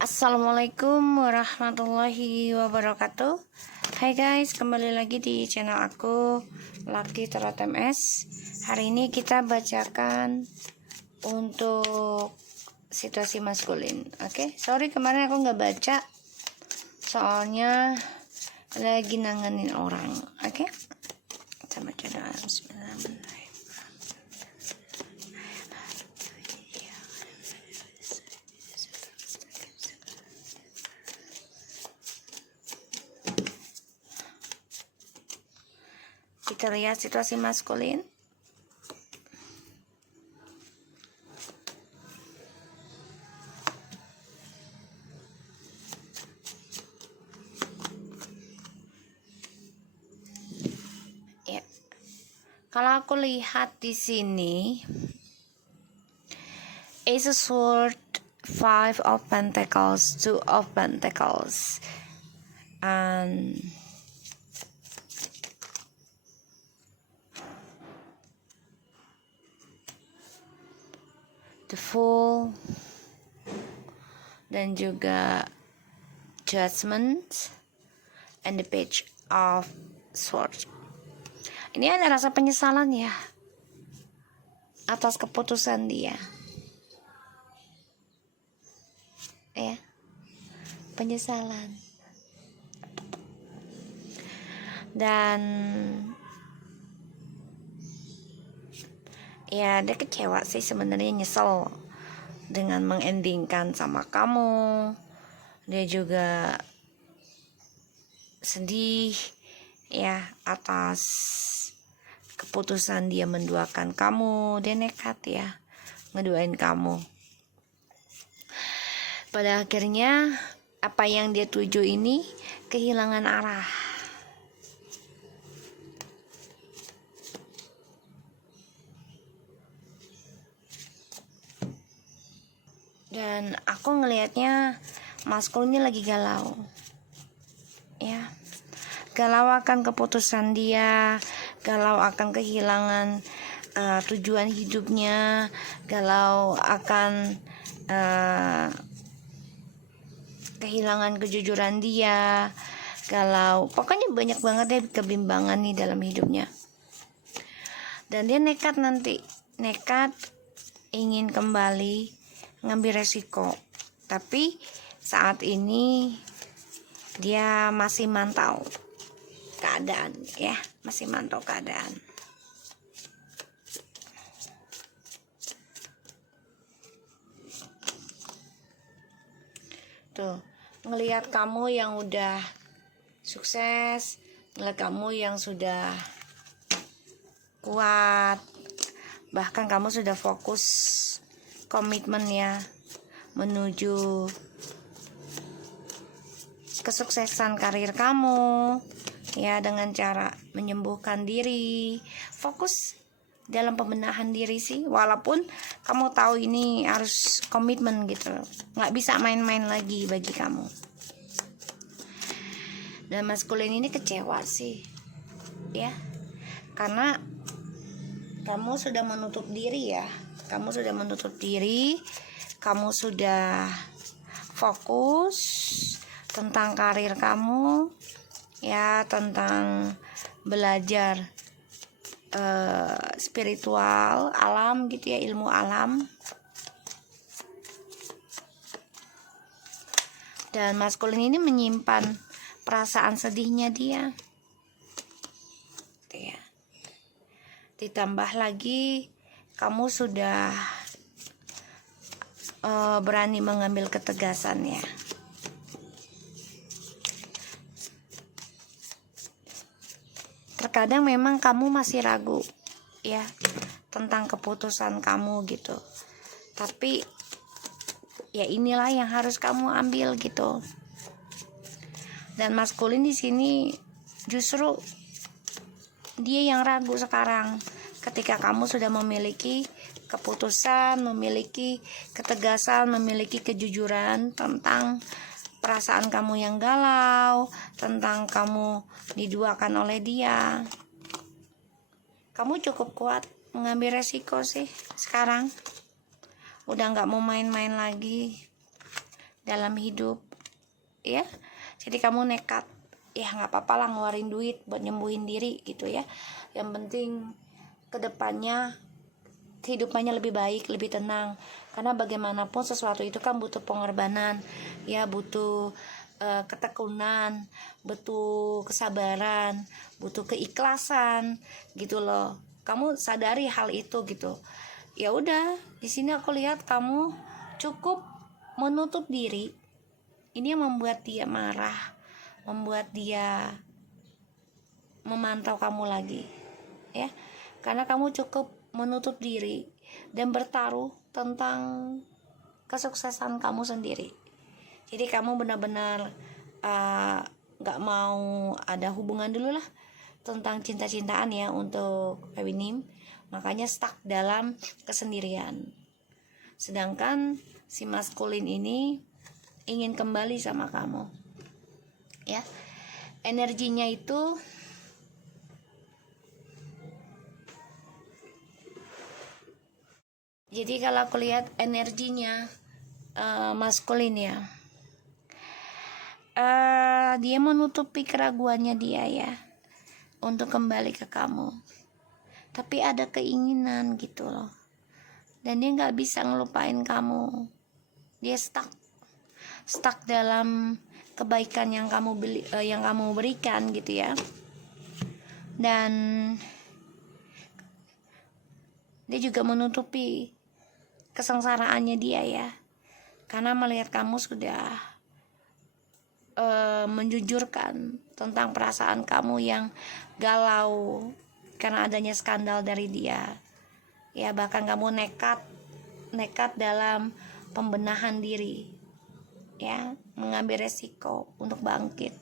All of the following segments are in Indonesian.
Assalamualaikum warahmatullahi wabarakatuh. Hai guys, kembali lagi di channel aku Lucky Tarot MS. Hari ini kita bacakan untuk situasi maskulin. Oke, sorry kemarin aku nggak baca, soalnya lagi nanganin orang. Oke, kita baca doa. Bismillahirrahmanirrahim. Kita lihat situasi maskulin. Ya. Kalau aku lihat di sini, Ace of Swords, Five of Pentacles, Two of Pentacles, and the Fool, dan juga Judgment, and the Page of Swords. Ini ada rasa penyesalan ya atas keputusan dia. Ya, penyesalan. Dan ya dia kecewa sih sebenarnya, nyesel dengan mengendingkan sama kamu. Dia juga sedih ya atas keputusan dia menduakan kamu. Dia nekat ya ngeduain kamu. Pada akhirnya apa yang dia tuju ini kehilangan arah. Dan aku ngelihatnya maskul ini lagi galau. Ya. Galau akan keputusan dia, galau akan kehilangan tujuan hidupnya, galau akan kehilangan kejujuran dia, galau. Pokoknya banyak banget deh kebimbangan nih dalam hidupnya. Dan dia nekat ingin kembali ngambil resiko. Tapi saat ini dia masih mantau keadaan ya, masih mantau keadaan. Tuh, ngelihat kamu yang udah sukses, ngelihat kamu yang sudah kuat, bahkan kamu sudah fokus komitmen ya menuju kesuksesan karir kamu ya, dengan cara menyembuhkan diri, fokus dalam pembenahan diri sih, walaupun kamu tahu ini harus komitmen gitu, nggak bisa main-main lagi bagi kamu. Dan maskulin ini kecewa sih ya, karena kamu sudah menutup diri ya, kamu sudah fokus tentang karir kamu ya, tentang belajar spiritual alam gitu ya, ilmu alam. Dan maskulin ini menyimpan perasaan sedihnya dia ya. Ditambah lagi kamu sudah berani mengambil ketegasan ya. Terkadang memang kamu masih ragu ya tentang keputusan kamu gitu, tapi ya inilah yang harus kamu ambil gitu. Dan maskulin di sini justru dia yang ragu sekarang, ketika kamu sudah memiliki keputusan, memiliki ketegasan, memiliki kejujuran tentang perasaan kamu yang galau, tentang kamu diduakan oleh dia. Kamu cukup kuat mengambil resiko sih sekarang, udah gak mau main-main lagi. dalam hidup, ya. Jadi kamu nekat, ya nggak apa-apa lah ngeluarin duit buat nyembuhin diri gitu ya. Yang penting kedepannya kehidupannya lebih baik, lebih tenang. Karena bagaimanapun sesuatu itu kan butuh pengorbanan, ya butuh ketekunan, butuh kesabaran, butuh keikhlasan gitu loh. Kamu sadari hal itu gitu. Ya udah, di sini aku lihat kamu cukup menutup diri. Ini yang membuat dia marah, membuat dia memantau kamu lagi, ya. Karena kamu cukup menutup diri dan bertaruh tentang kesuksesan kamu sendiri. Jadi kamu benar-benar gak mau ada hubungan dulu lah tentang cinta-cintaan ya untuk feminim. Makanya stuck dalam kesendirian. Sedangkan si maskulin ini ingin kembali sama kamu, ya. Energinya itu jadi kalau aku lihat energinya maskulin ya, dia menutupi keraguannya dia ya untuk kembali ke kamu, tapi ada keinginan gitu loh, dan dia nggak bisa ngelupain kamu. Dia stuck dalam kebaikan yang kamu berikan gitu ya. Dan dia juga menutupi kesengsaraannya dia ya, karena melihat kamu sudah menjujurkan tentang perasaan kamu yang galau karena adanya skandal dari dia, ya. Bahkan kamu nekat dalam pembenahan diri, ya, mengambil resiko untuk bangkit.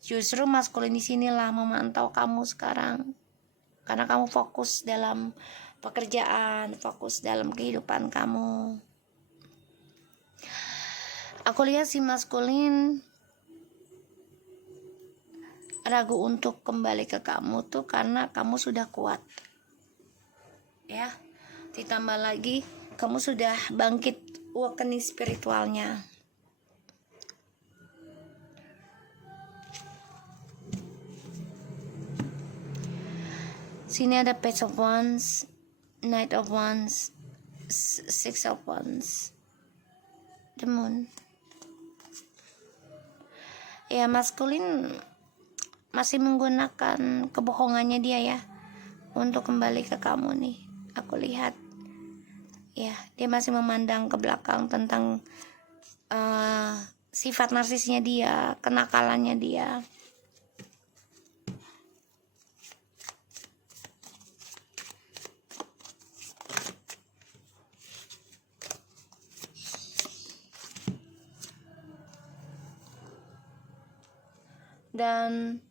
Justru maskulin di sinilah memantau kamu sekarang, karena kamu fokus dalam pekerjaan, fokus dalam kehidupan kamu. Aku lihat si maskulin ragu untuk kembali ke kamu tuh karena kamu sudah kuat, ya. Ditambah lagi kamu sudah bangkit awakening spiritualnya. Sini ada Page of Wands, Knight of Wands, Six of Wands, the Moon. Ya, maskulin masih menggunakan kebohongannya dia ya untuk kembali ke kamu nih. Aku lihat ya, dia masih memandang ke belakang tentang sifat narsisnya dia, kenakalannya dia. Dan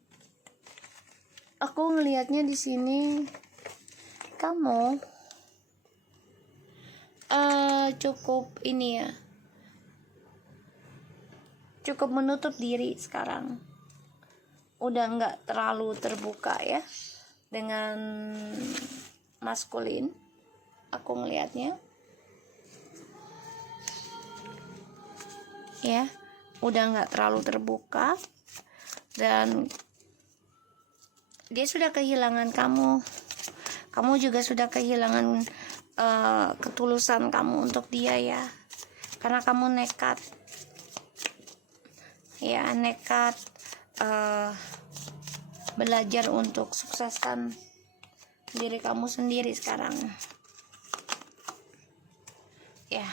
aku ngelihatnya di sini kamu cukup ini ya, cukup menutup diri sekarang. Udah nggak terlalu terbuka ya dengan maskulin. Aku ngelihatnya ya, udah nggak terlalu terbuka. Dan dia sudah kehilangan kamu. Kamu juga sudah kehilangan ketulusan kamu untuk dia ya. Karena kamu nekat. Ya, nekat belajar untuk sukseskan diri kamu sendiri sekarang. Ya.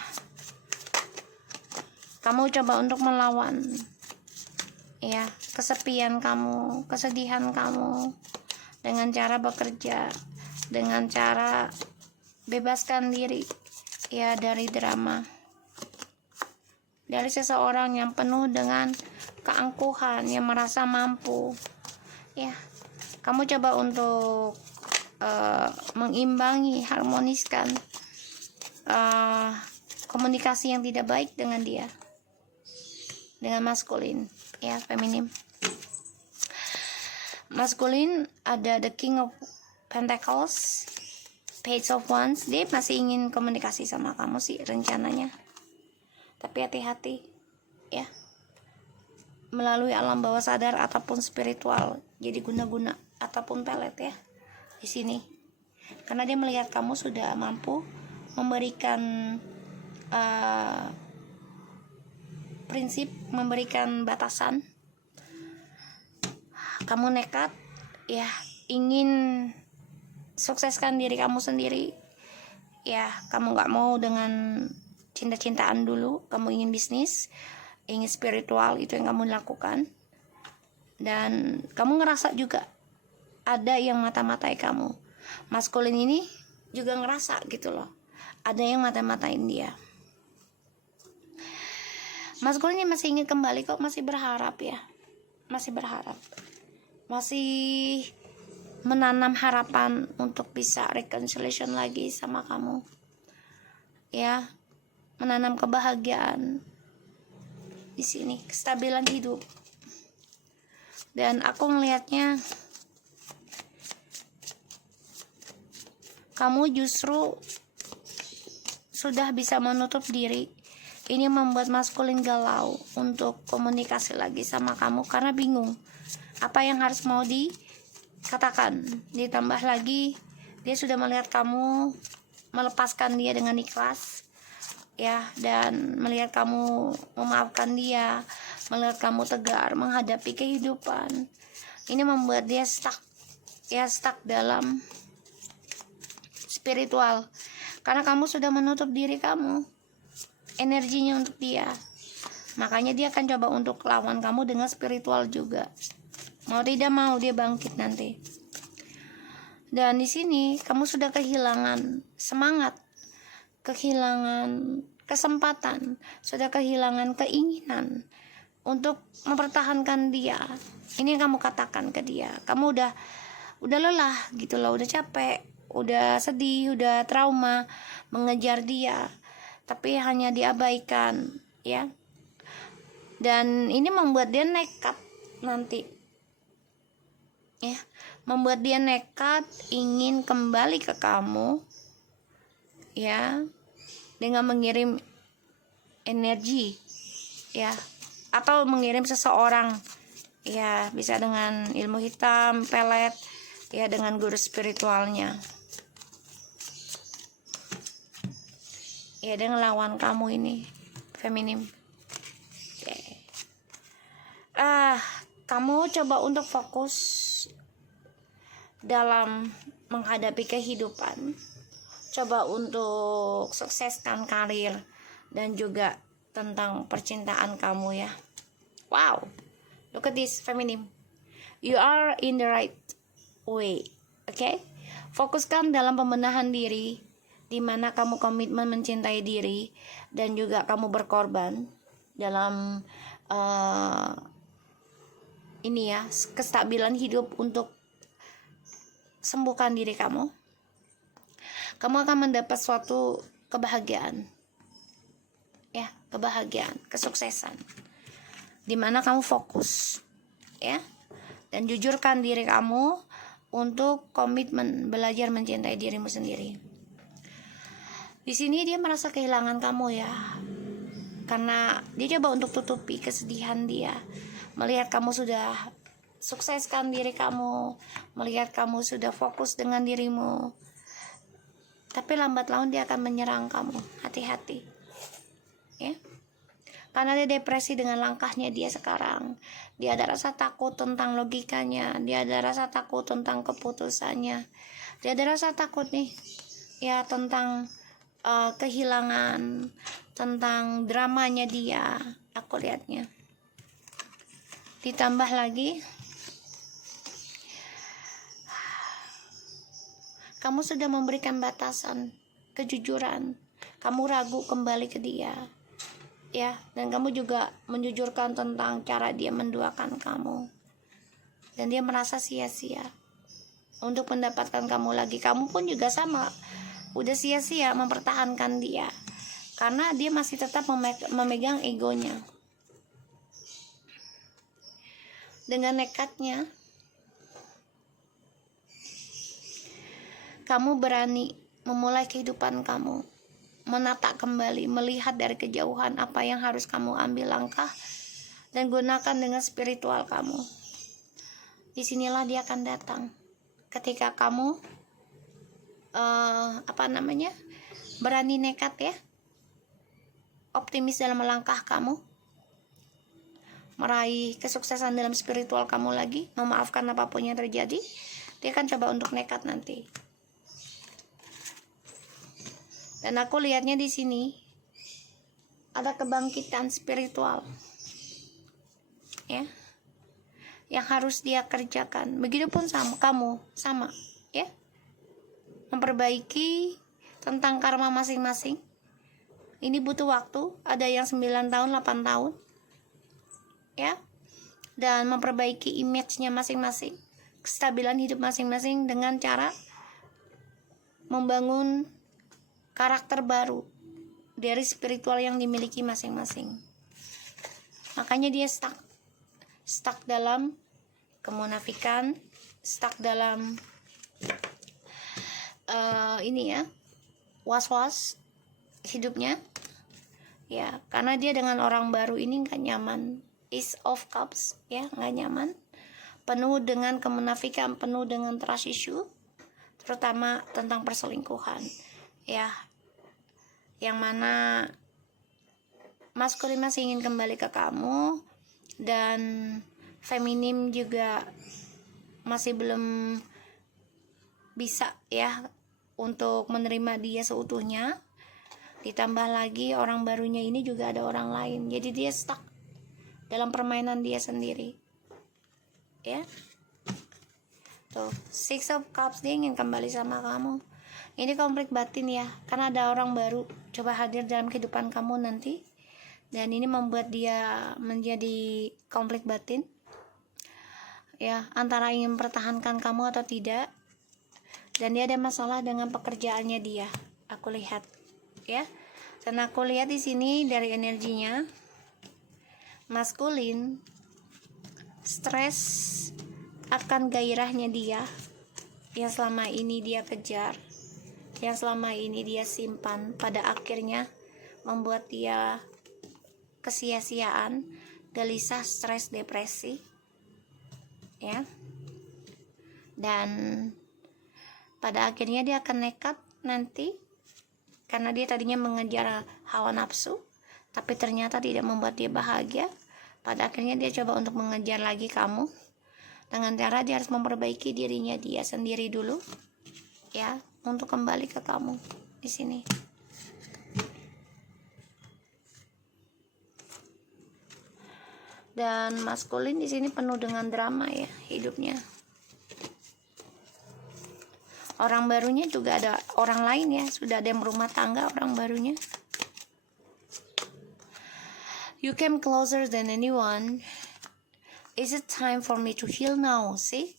Kamu coba untuk melawan ya kesepian kamu, kesedihan kamu dengan cara bekerja, dengan cara bebaskan diri ya dari drama, dari seseorang yang penuh dengan keangkuhan, yang merasa mampu ya. Kamu coba untuk mengimbangi, harmoniskan komunikasi yang tidak baik dengan dia, dengan maskulin ya. Feminim maskulin ada the King of Pentacles, Page of Wands. Dia masih ingin komunikasi sama kamu sih rencananya, tapi hati-hati ya, melalui alam bawah sadar ataupun spiritual, jadi guna-guna ataupun pelet ya di sini, karena dia melihat kamu sudah mampu memberikan prinsip, memberikan batasan. Kamu nekat ya, ingin sukseskan diri kamu sendiri ya. Kamu gak mau dengan cinta-cintaan dulu, kamu ingin bisnis, ingin spiritual, itu yang kamu lakukan. Dan kamu ngerasa juga ada yang mata-matai kamu. Maskulin ini juga ngerasa gitu loh, ada yang mata-matain dia. Maskulin ini masih ingin kembali kok, masih berharap ya, masih berharap, masih menanam harapan untuk bisa reconciliation lagi sama kamu ya, menanam kebahagiaan di sini, kestabilan hidup. Dan aku ngelihatnya kamu justru sudah bisa menutup diri. Ini membuat maskulin galau untuk komunikasi lagi sama kamu karena bingung apa yang harus mau dikatakan. Ditambah lagi dia sudah melihat kamu melepaskan dia dengan ikhlas ya, dan melihat kamu memaafkan dia, melihat kamu tegar menghadapi kehidupan. Ini membuat dia stuck dalam spiritual, karena kamu sudah menutup diri kamu, energinya untuk dia. Makanya dia akan coba untuk lawan kamu dengan spiritual juga. Mau tidak mau dia bangkit nanti. Dan di sini kamu sudah kehilangan semangat, kehilangan kesempatan, sudah kehilangan keinginan untuk mempertahankan dia. Ini yang kamu katakan ke dia. Kamu udah lelah gitu loh, udah capek, udah sedih, udah trauma mengejar dia, tapi hanya diabaikan ya. Dan ini membuat dia nekat nanti ya, membuat dia nekat ingin kembali ke kamu ya, dengan mengirim energi ya, atau mengirim seseorang ya, bisa dengan ilmu hitam, pelet ya, dengan guru spiritualnya ya, dengan lawan kamu ini feminim. Kamu coba untuk fokus dalam menghadapi kehidupan, coba untuk sukseskan karir dan juga tentang percintaan kamu ya. Wow, look at this feminim, you are in the right way. Okay, fokuskan dalam pembenahan diri, di mana kamu komitmen mencintai diri dan juga kamu berkorban dalam ini ya, kestabilan hidup untuk sembuhkan diri kamu. Kamu akan mendapat suatu kebahagiaan ya, kebahagiaan, kesuksesan, dimana kamu fokus ya, dan jujurkan diri kamu untuk komitmen belajar mencintai dirimu sendiri. Di sini dia merasa kehilangan kamu ya, karena dia coba untuk tutupi kesedihan dia, melihat kamu sudah sukseskan diri kamu, melihat kamu sudah fokus dengan dirimu. Tapi lambat laun dia akan menyerang kamu, hati-hati ya, karena dia depresi dengan langkahnya dia sekarang. Dia ada rasa takut tentang logikanya, dia ada rasa takut tentang keputusannya, dia ada rasa takut nih ya tentang kehilangan, tentang dramanya dia, aku lihatnya. Ditambah lagi kamu sudah memberikan batasan, kejujuran, kamu ragu kembali ke dia ya, dan kamu juga menjujurkan tentang cara dia menduakan kamu, dan dia merasa sia-sia untuk mendapatkan kamu lagi. Kamu pun juga sama, udah sia-sia mempertahankan dia, karena dia masih tetap memegang egonya. Dengan nekatnya kamu berani memulai kehidupan kamu menata kembali, melihat dari kejauhan apa yang harus kamu ambil langkah, dan gunakan dengan spiritual kamu. Disinilah dia akan datang ketika kamu berani nekat ya, optimis dalam melangkah kamu, meraih kesuksesan dalam spiritual kamu lagi, memaafkan apapun yang terjadi. Dia akan coba untuk nekat nanti. Dan aku lihatnya di sini ada kebangkitan spiritual, ya, yang harus dia kerjakan. Begitupun sama kamu, sama, ya, memperbaiki tentang karma masing-masing. Ini butuh waktu. Ada yang 9 tahun, 8 tahun, ya, dan memperbaiki image-nya masing-masing, kestabilan hidup masing-masing dengan cara membangun karakter baru dari spiritual yang dimiliki masing-masing. Makanya dia stuck dalam kemunafikan, stuck dalam was-was hidupnya, ya, karena dia dengan orang baru ini nggak nyaman. Ace of Cups, ya, nggak nyaman, penuh dengan kemunafikan, penuh dengan trust issue, terutama tentang perselingkuhan, ya, yang mana maskulin masih ingin kembali ke kamu, dan feminim juga masih belum bisa, ya, untuk menerima dia seutuhnya. Ditambah lagi orang barunya ini juga ada orang lain, jadi dia stuck dalam permainan dia sendiri, ya. Tuh, Six of Cups, dia ingin kembali sama kamu. Ini konflik batin ya, karena ada orang baru coba hadir dalam kehidupan kamu nanti, dan ini membuat dia menjadi konflik batin, ya, antara ingin mempertahankan kamu atau tidak. Dan dia ada masalah dengan pekerjaannya dia, aku lihat, ya. Dan aku lihat di sini dari energinya maskulin, stres akan gairahnya dia yang selama ini dia kejar, yang selama ini dia simpan, pada akhirnya membuat dia kesia-siaan, gelisah, stres, depresi, ya. Dan pada akhirnya dia akan nekat nanti, karena dia tadinya mengejar hawa nafsu, tapi ternyata tidak membuat dia bahagia. Pada akhirnya dia coba untuk mengejar lagi kamu, dengan cara dia harus memperbaiki dirinya dia sendiri dulu, ya, untuk kembali ke kamu di sini. Dan maskulin di sini penuh dengan drama, ya, hidupnya. Orang barunya juga ada orang lain, ya, sudah ada yang berumah tangga orang barunya. You came closer than anyone. Is it time for me to heal now? See?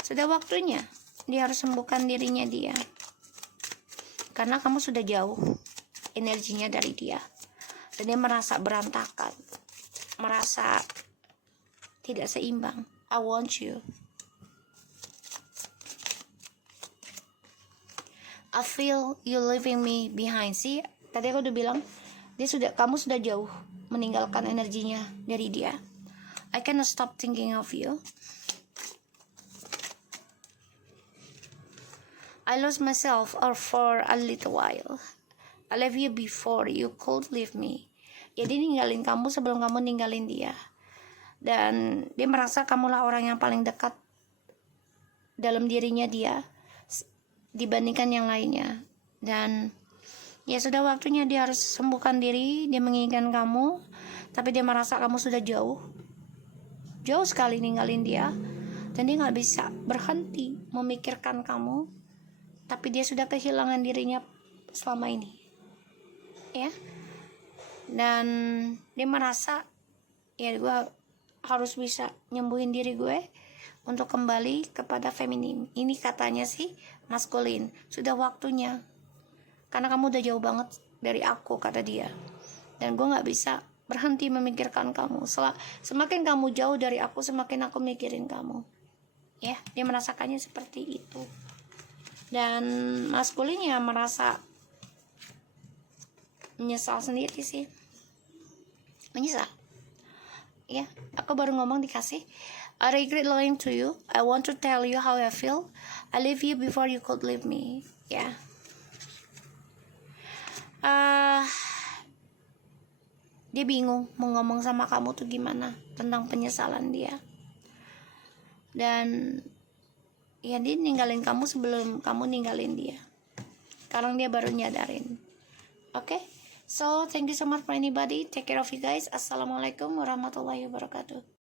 Sudah waktunya dia harus sembuhkan dirinya dia, karena kamu sudah jauh energinya dari dia, dan dia merasa berantakan, merasa tidak seimbang. I want you. I feel you leaving me behind. See, tadi aku udah bilang kamu sudah jauh meninggalkan energinya dari dia. I cannot stop thinking of you. I lost myself for a little while. I left you before you could leave me. Jadi ninggalin kamu sebelum kamu ninggalin dia. Dan dia merasa kamulah orang yang paling dekat dalam dirinya dia dibandingkan yang lainnya. Dan ya sudah waktunya dia harus sembuhkan diri. Dia menginginkan kamu, tapi dia merasa kamu sudah jauh sekali ninggalin dia, dan dia gak bisa berhenti memikirkan kamu, tapi dia sudah kehilangan dirinya selama ini, ya. Dan dia merasa, ya, gue harus bisa nyembuhin diri gue untuk kembali kepada feminim. Ini katanya sih maskulin, sudah waktunya, karena kamu udah jauh banget dari aku, kata dia, dan gue gak bisa berhenti memikirkan kamu. Semakin kamu jauh dari aku, semakin aku mikirin kamu, ya. Dia merasakannya seperti itu. Dan maskulinnya merasa menyesal sendiri sih, menyesal. Ya, aku baru ngomong dikasih. I regret lying to you. I want to tell you how I feel. I leave you before you could leave me. Ya. Dia bingung mau ngomong sama kamu tuh gimana tentang penyesalan dia. Dan ya dia ninggalin kamu sebelum kamu ninggalin dia. Sekarang dia baru nyadarin. Oke? So, thank you so much for anybody. Take care of you guys. Assalamualaikum warahmatullahi wabarakatuh.